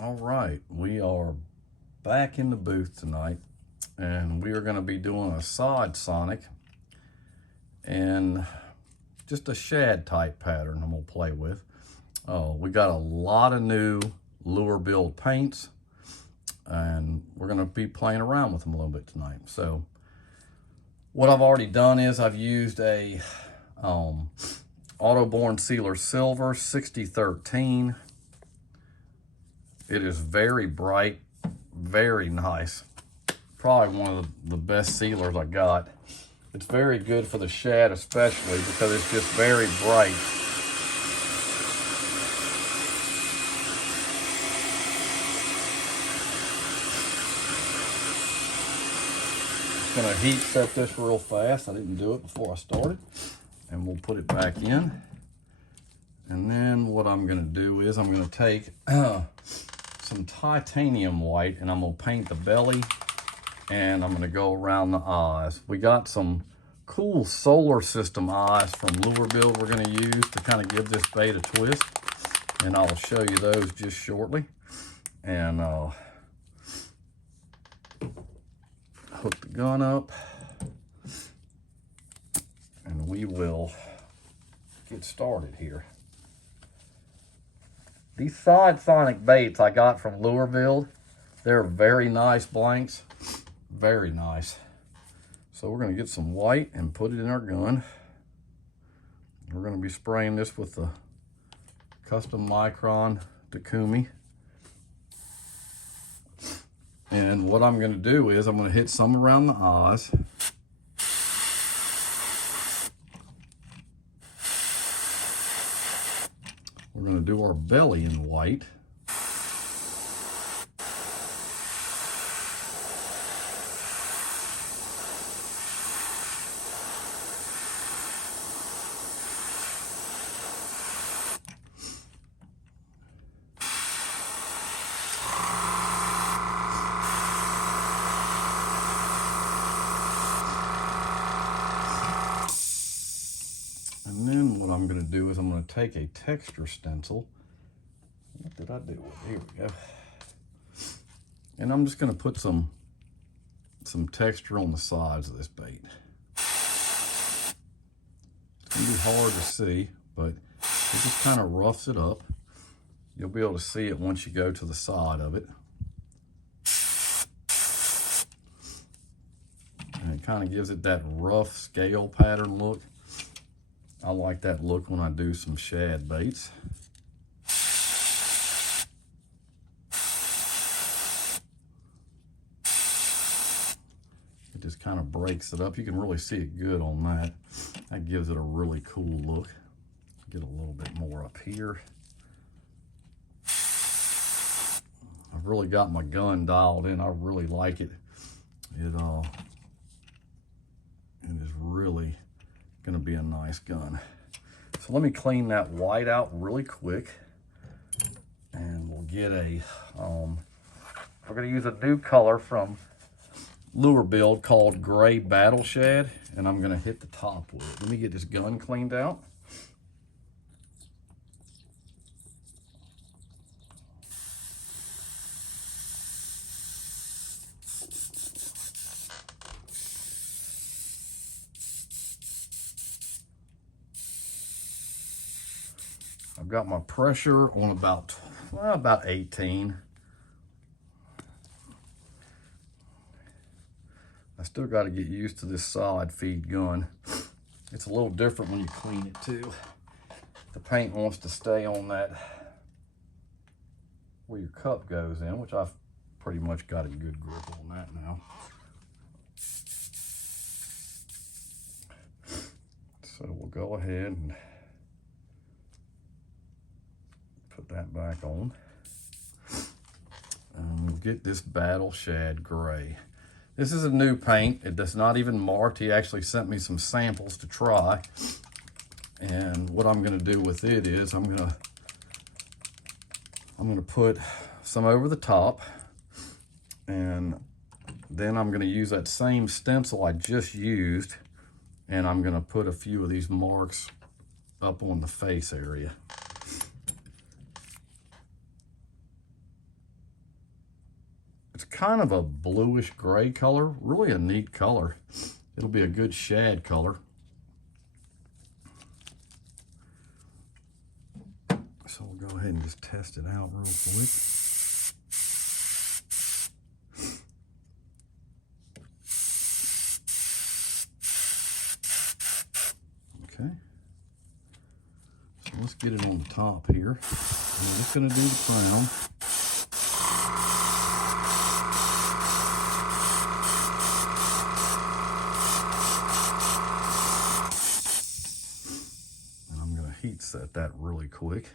All right, we are back in the booth tonight, and we are going to be doing a sod sonic and just a shad type pattern I'm going to play with. We got a lot of new Lurebuild paints, and we're going to be playing around with them a little bit tonight. So what I've already done is I've used a Autoborn Sealer Silver 6013. It is very bright, very nice. Probably one of the best sealers I got. It's very good for the shad especially because it's just very bright. I'm gonna heat set this real fast. I didn't do it before I started. And we'll put it back in. And then what I'm gonna do is I'm gonna take some titanium white and I'm gonna paint the belly and I'm gonna go around the eyes. We got some cool solar system eyes from Lurebuild we're gonna use to kind of give this bait a twist. And I'll show you those just shortly. And hook the gun up and we will get started here. These side sonic baits I got from Lurebuild, they're very nice blanks, very nice. So we're gonna get some white and put it in our gun. We're gonna be spraying this with the custom micron Takumi. And what I'm gonna do is I'm gonna hit some around the eyes. We're gonna do our belly in white. And then what I'm going to do is I'm going to take a texture stencil. What did I do? Here we go. And I'm just going to put some texture on the sides of this bait. It's going to be hard to see, but it just kind of roughs it up. You'll be able to see it once you go to the side of it. And it kind of gives it that rough scale pattern look. I like that look when I do some shad baits. It just kind of breaks it up. You can really see it good on that. That gives it a really cool look. Get a little bit more up here. I've really got my gun dialed in. I really like it. It is really going to be a nice gun. So let me clean that white out really quick, and we'll get a we're going to use a new color from Lurebuild called Gray BattleShad, and I'm going to hit the top with it. Let me get this gun cleaned out. I've got my pressure on about 18. I still got to get used to this side feed gun. It's a little different when you clean it too. The paint wants to stay on that where your cup goes in, which I've pretty much got a good grip on that now. So we'll go ahead and put that back on. And we'll get this BattleShad Gray. This is a new paint. It does not even marked. He actually sent me some samples to try. And what I'm gonna do with it is I'm gonna put some over the top, and then I'm gonna use that same stencil I just used, and I'm gonna put a few of these marks up on the face area. It's kind of a bluish gray color, really a neat color. It'll be a good shad color. So we'll go ahead and just test it out real quick. Okay. So let's get it on the top here. I'm just going to do the crown. And I'm going to heat set that really quick.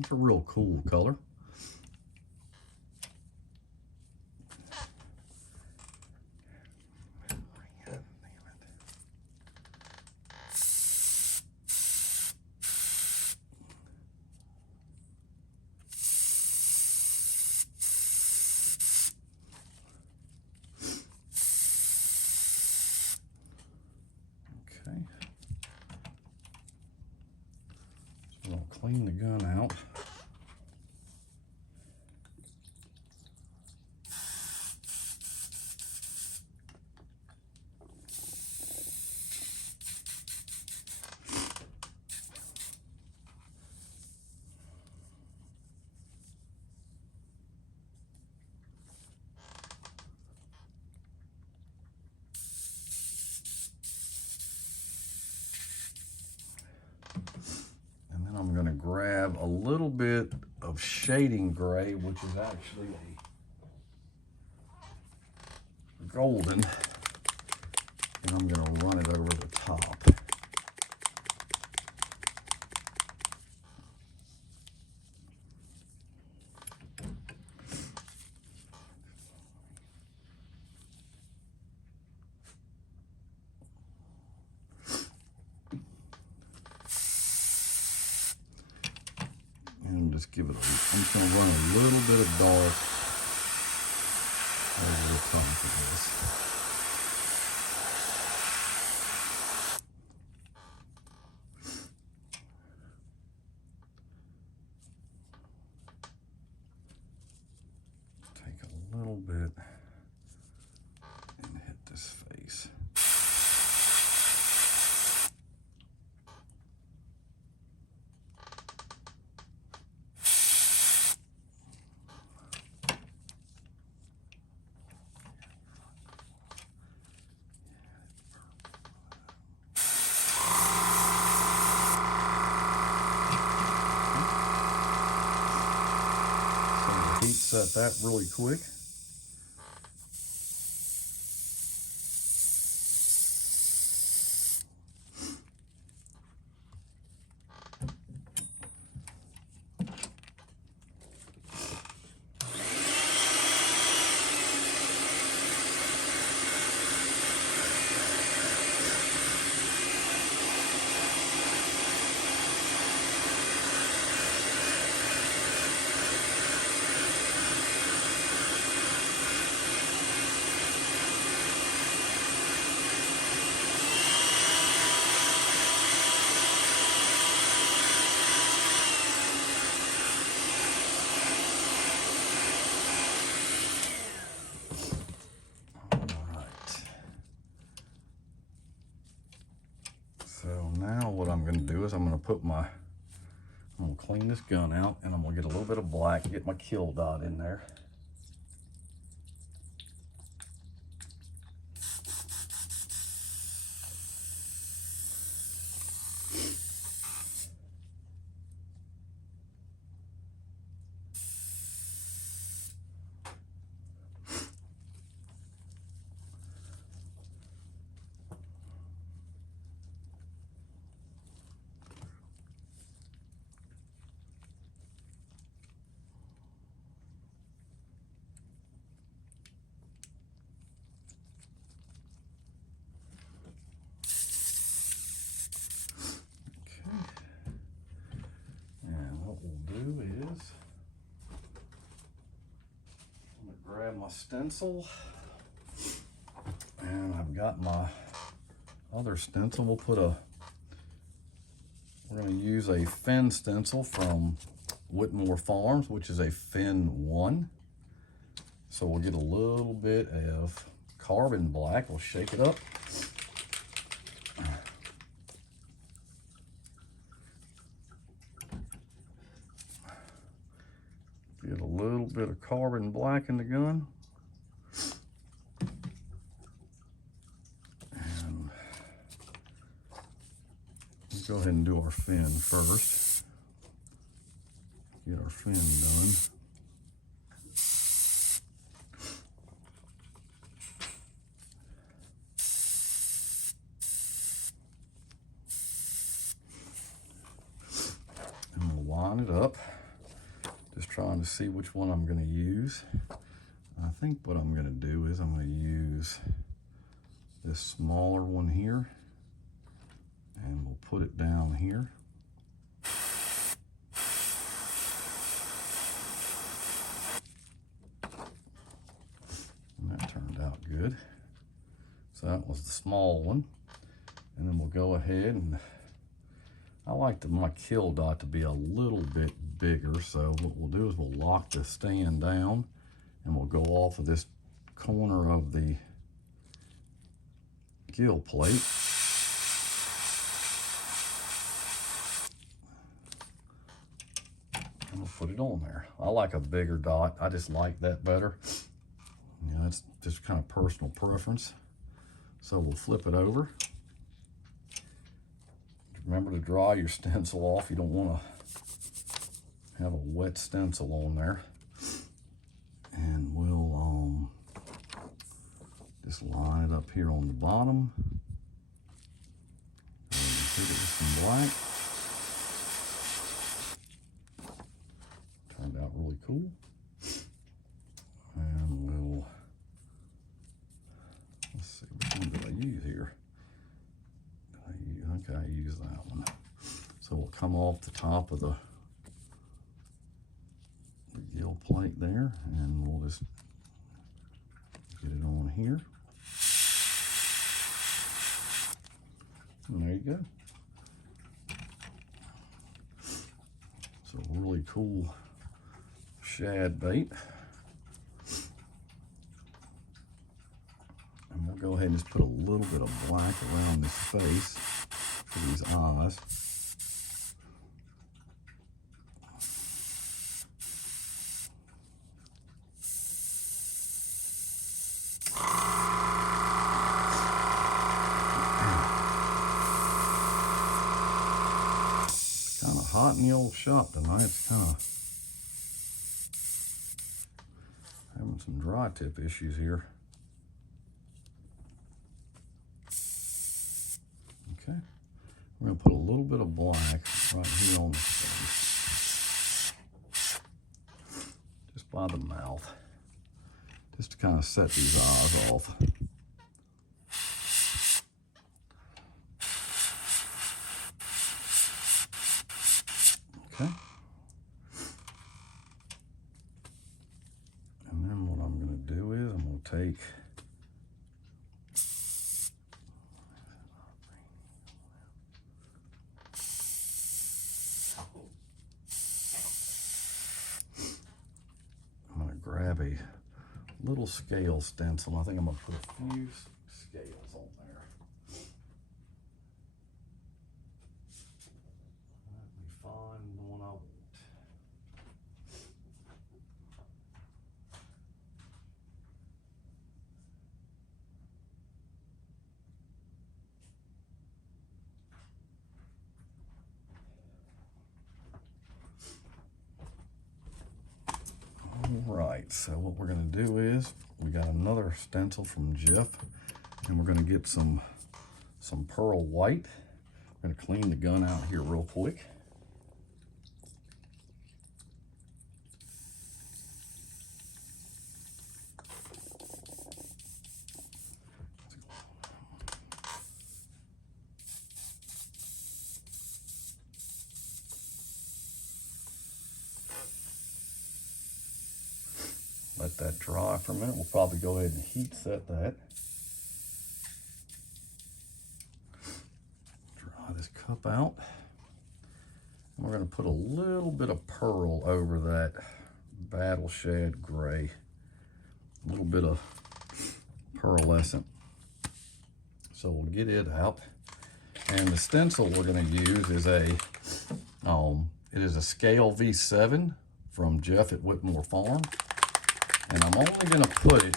It's a real cool color. Okay. So I'll clean the gun out. I'm going to grab a little bit of shading gray, which is actually a golden, and I'm going to run it over the top. And just give it I'm just going to run a little bit of dark over the top of this. Take a little bit and hit this face. Heat set that really quick. So now what I'm going to do is I'm going to clean this gun out, and I'm going to get a little bit of black, get my kill dot in there. grab my stencil, and I've got my other stencil. We're going to use a fin stencil from Whitmore Farms, which is a fin 1. So we'll get a little bit of carbon black. We'll shake it up. Get a little bit of carbon black in the gun. And let's go ahead and do our fin first. Get our fin done. And we'll line it up. Just trying to see which one I'm going to use. I think what I'm going to do is I'm going to use this smaller one here, and we'll put it down here. And that turned out good. So that was the small one. And then we'll go ahead and I like my kill dot to be a little bit bigger, so what we'll do is we'll lock the stand down and we'll go off of this corner of the gill plate. And we'll put it on there. I like a bigger dot. I just like that better. You know, it's just kind of personal preference. So we'll flip it over. Remember to dry your stencil off. You don't want to have a wet stencil on there. And we'll just line it up here on the bottom. And hit it with some black. Turned out really cool. And we'll, let's see, which one did I use here? Okay, I use that one. So we'll come off the top of the gill plate there, and we'll just get it on here. And there you go. So really cool shad bait. And we'll go ahead and just put a little bit of black around this face for these eyes. Kind of hot in the old shop tonight. It's kind of having some dry tip issues here. Okay, we're going to put a little bit of black right here on the face, just by the mouth, just to kind of set these eyes off. Okay. And then what I'm going to do is I'm going to take grab a little scale stencil. I think I'm going to put a few scales on there. Let me find the one I want. Right, so what we're going to do is we got another stencil from Jeff, and we're going to get some pearl white. We're going to clean the gun out here real quick. Let let that dry for a minute. We'll probably go ahead and heat set that. Dry this cup out. And we're going to put a little bit of pearl over that BattleShad gray. A little bit of pearlescent. So we'll get it out. And the stencil we're going to use is it is a scale V7 from Jeff at Whitmore Farm. And I'm only going to put it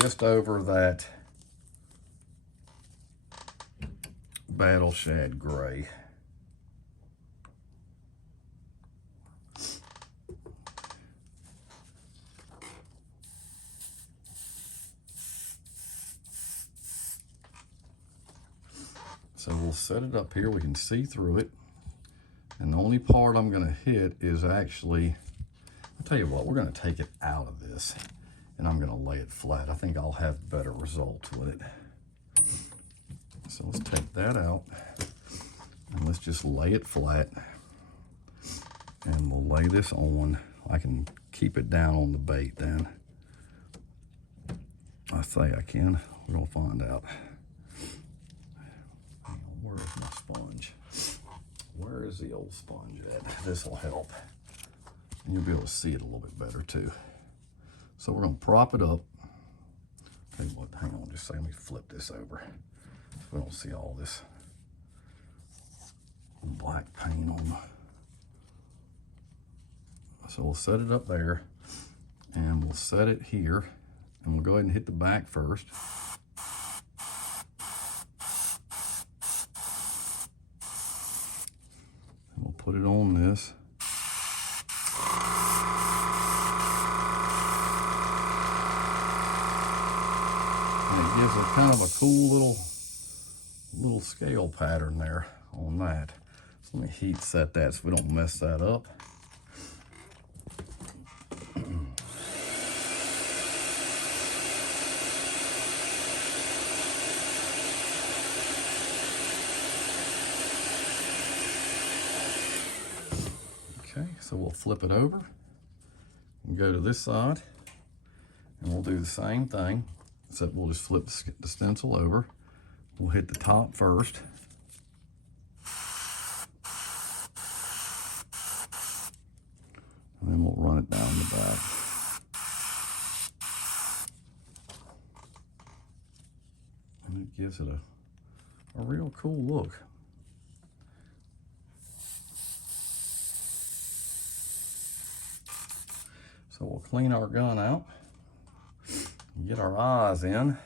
just over that BattleShad gray. So we'll set it up here. We can see through it. And the only part I'm going to hit is actually, I'll tell you what, we're going to take it out of this and I'm going to lay it flat. I think I'll have better results with it. So let's take that out and let's just lay it flat. And we'll lay this on. I can keep it down on the bait then. I say I can. We're going to find out. Where's my sponge? Where is the old sponge at? This will help. And you'll be able to see it a little bit better too. So we're going to prop it up. Tell you what, hang on just a second. Let me flip this over so we don't see all this black paint on. So we'll set it up there and we'll set it here. And we'll go ahead and hit the back first. Put it on this. And it gives a kind of a cool little scale pattern there on that. So let me heat set that so we don't mess that up. Okay, so we'll flip it over and go to this side and we'll do the same thing, except we'll just flip the stencil over. We'll hit the top first. And then we'll run it down the back. And it gives it a real cool look. So we'll clean our gun out, get our eyes in.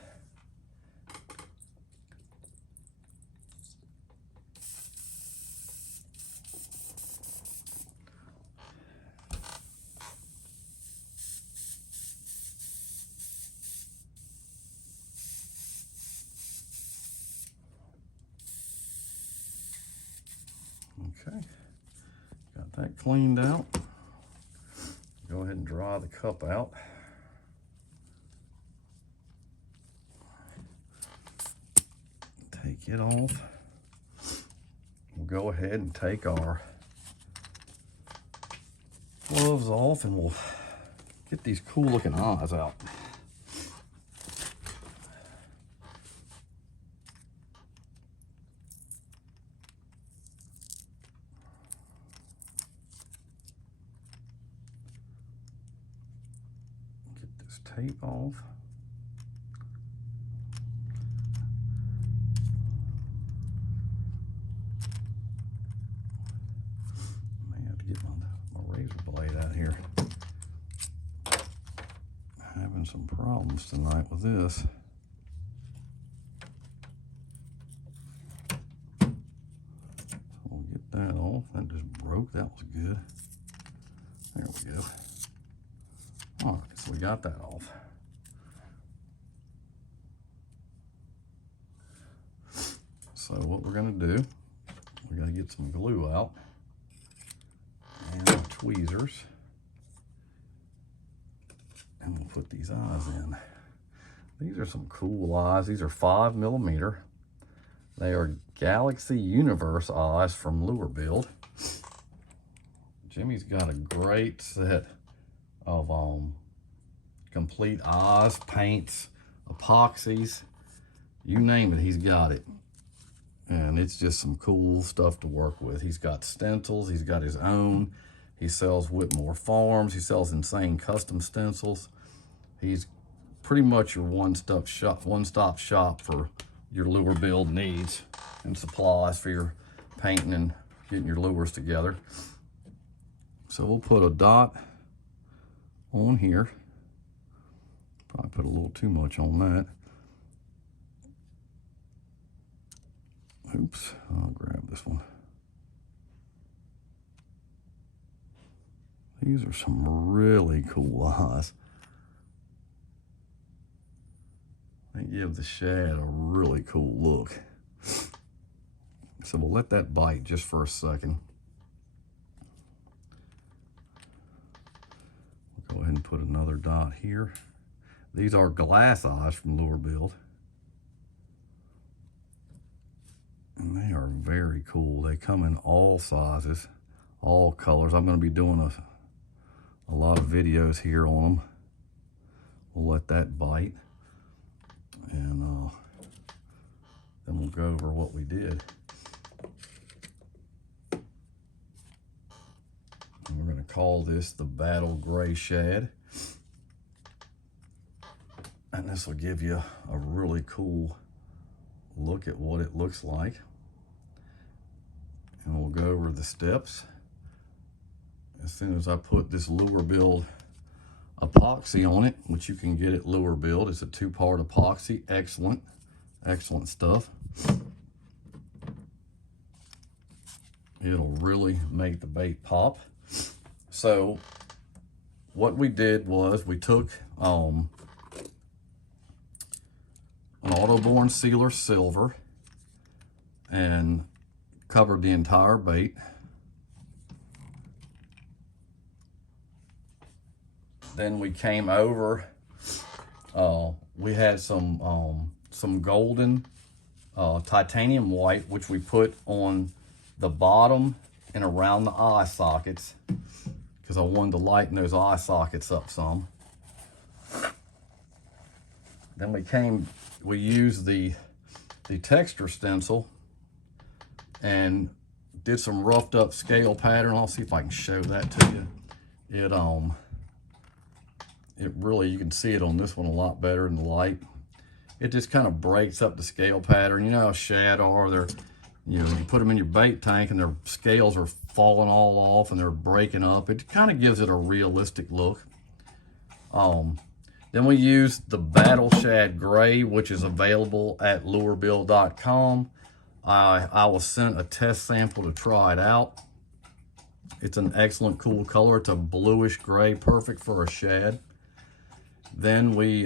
Okay, got that cleaned out. Go ahead and dry the cup out. Take it off. We'll go ahead and take our gloves off and we'll get these cool looking eyes out. Tape off. May have to get my razor blade out here. Having some problems tonight with this. So we'll get that off. That just broke. That was good. There we go. All right, so we got that off. So what we're going to do, we're going to get some glue out and tweezers, and we'll put these eyes in. These are some cool eyes. These are 5mm. They are Galaxy Universe eyes from Lurebuild. Jimmy's got a great set of complete eyes, paints, epoxies, you name it, he's got it. And it's just some cool stuff to work with. He's got stencils, he's got his own. He sells Whitmore Farms, he sells insane custom stencils. He's pretty much your one-stop shop for your lure build needs and supplies for your painting and getting your lures together. So we'll put a dot on here. Probably put a little too much on that. Oops, I'll grab this one. These are some really cool eyes. They give the Shad a really cool look. So we'll let that bite just for a second. We'll go ahead and put another dot here. These are glass eyes from Lurebuild. And they are very cool. They come in all sizes, all colors. I'm going to be doing a lot of videos here on them. We'll let that bite. And then we'll go over what we did. And we're going to call this the Battle Gray Shad. And this will give you a really cool look at what it looks like. And we'll go over the steps. As soon as I put this Lurebuild epoxy on it, which you can get at Lurebuild. It's a 2-part epoxy. Excellent, excellent stuff. It'll really make the bait pop. So what we did was we took an Autoborn Sealer Silver and covered the entire bait. Then we came over, we had some golden titanium white, which we put on the bottom and around the eye sockets because I wanted to lighten those eye sockets up some. Then we used the texture stencil and did some roughed up scale pattern. I'll see if I can show that to you. It really, you can see it on this one a lot better in the light. It just kind of breaks up the scale pattern. You know how shad are, you put them in your bait tank and their scales are falling all off and they're breaking up. It kind of gives it a realistic look. Then we used the BattleShad Gray, which is available at Lurebuild.com. I was sent a test sample to try it out. It's an excellent, cool color. It's a bluish gray, perfect for a shad. Then we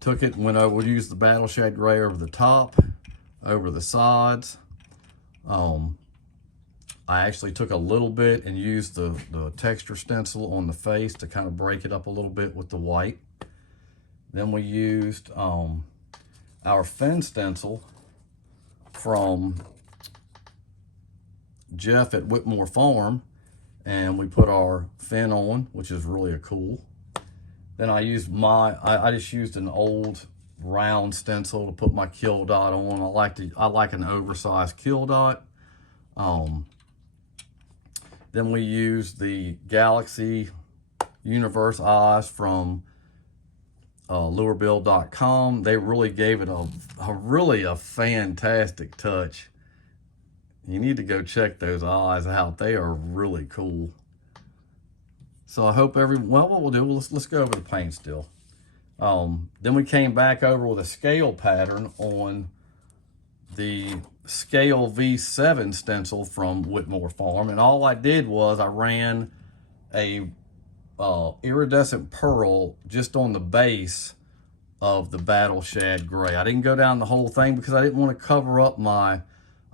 took it, we used the BattleShad Gray over the top, over the sides. I actually took a little bit and used the texture stencil on the face to kind of break it up a little bit with the white. Then we used our fin stencil from Jeff at Whitmore Farm, and we put our fin on, which is really cool. Then I used I just used an old round stencil to put my kill dot on. I like an oversized kill dot. Then we used the Galaxy Universe eyes from Lurebuild.com. They really gave it a fantastic touch. You need to go check those eyes out. They are really cool. So I hope well, what we'll do, let's go over the paint still. Then we came back over with a scale pattern on the Scale V7 stencil from Whitmore Farm. And all I did was I ran a iridescent pearl just on the base of the BattleShad Gray. I didn't go down the whole thing because I didn't want to cover up my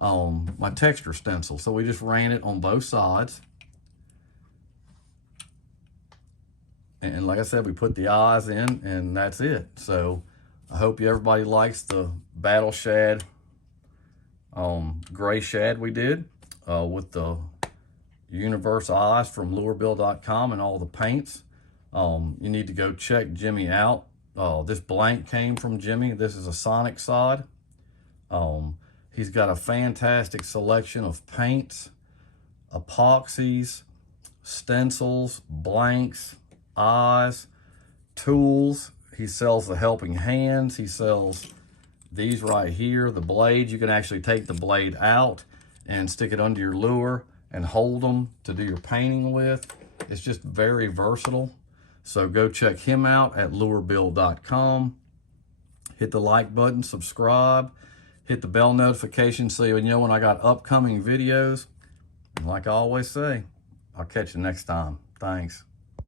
my texture stencil. So we just ran it on both sides. And like I said, we put the eyes in and that's it. So I hope everybody likes the BattleShad Gray Shad we did with the Universe eyes from Lurebuild.com and all the paints. You need to go check Jimmy out. This blank came from Jimmy. This is a Sonic sod. He's got a fantastic selection of paints, epoxies, stencils, blanks, eyes, tools. He sells the helping hands. He sells these right here, the blades. You can actually take the blade out and stick it under your lure and hold them to do your painting with. It's just very versatile. So go check him out at lurebuild.com. Hit the like button, subscribe, hit the bell notification so you know when I got upcoming videos. And like I always say, I'll catch you next time. Thanks.